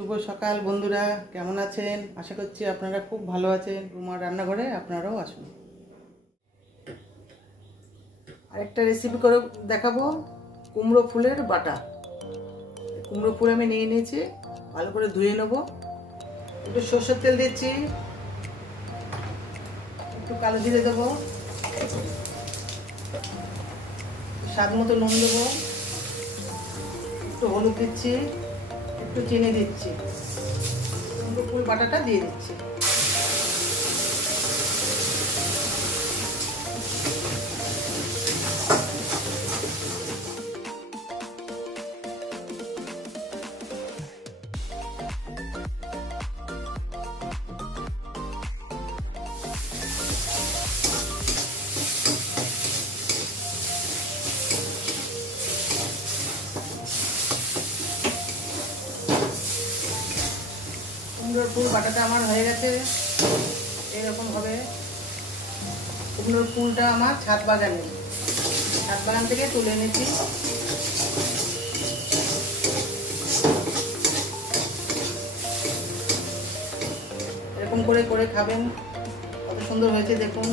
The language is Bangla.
শুভ সকাল বন্ধুরা, কেমন আছেন? আশা করছি আপনারা খুব ভালো আছেন। রুমার রান্নাঘরে আপনারাও আসুন। আরেকটা রেসিপি করে দেখাবো, কুমড়ো ফুলের বাটা। কুমড়ো ফুল আমি নিয়ে নিয়েছি, ভালো করে ধুয়ে নেব। একটু সরষের তেল দিচ্ছি, একটু কালো জিরে দেবো, স্বাদ মতো নুন দেবো, একটু হলুদ দিচ্ছি, একটু চিনি দিচ্ছি, কুমড়ো ফুল বাটাটা দিয়ে দিচ্ছি। কুমড়োর ফুল বাটাটা আমার হয়ে গেছে। এরকম হবে। কুমড়োর ফুলটা আমার ছাদ বাগান থেকে তুলে এনেছি। এরকম করে করে খাবেন, কত সুন্দর হয়েছে দেখুন।